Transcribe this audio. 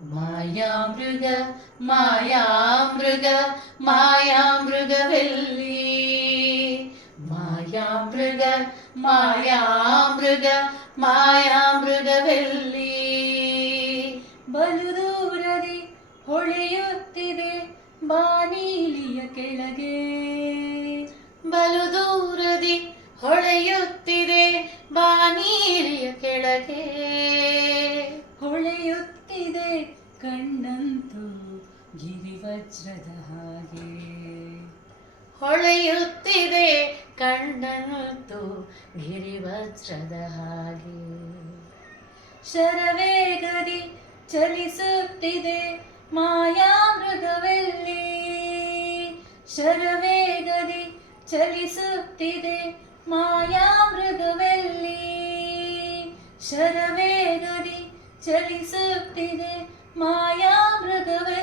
ಮಾಯಾಮೃಗ ಮಾಯಾಮೃಗ ಮಾಯಾಮೃಗವೆಲ್ಲಿ ಮಾಯಾಮೃಗ ಮಾಯಾಮೃಗ ಮಾಯಾಮೃಗವೆಲ್ಲಿ ಬಲು ದೂರದಿ ಹೊಳೆಯುತ್ತಿದೆ ಬಾನೀಲಿಯ ಕೆಳಗೆ ಬಲು ದೂರದಿ ಹೊಳೆಯುತ್ತಿದೆ ಬಾನೀಲಿಯ ಕೆಳಗೆ ಹೊಳೆಯುತ್ತಿದೆ ಕಣ್ಣಂತೂ ಗಿರಿವಜ್ರದ ಹಾಗೆ ಹೊಳೆಯುತ್ತಿದೆ ಕಣ್ಣಂತೂ ಗಿರಿವಜ್ರದ ಹಾಗೆ ಶರವೇಗದಿ ಚಲಿಸುತ್ತಿದೆ ಮಾಯಾಮೃಗವೆಲ್ಲಿ ಶರವೇಗದಿ ಚಲಿಸುತ್ತಿದೆ ಮಾಯಾಮೃಗವೆಲ್ಲಿ ಶರವೇಗದಿ ಚಲಿಸುತ್ತಿದೆ ಮಾಯಾಮೃಗವೆಲ್ಲಿ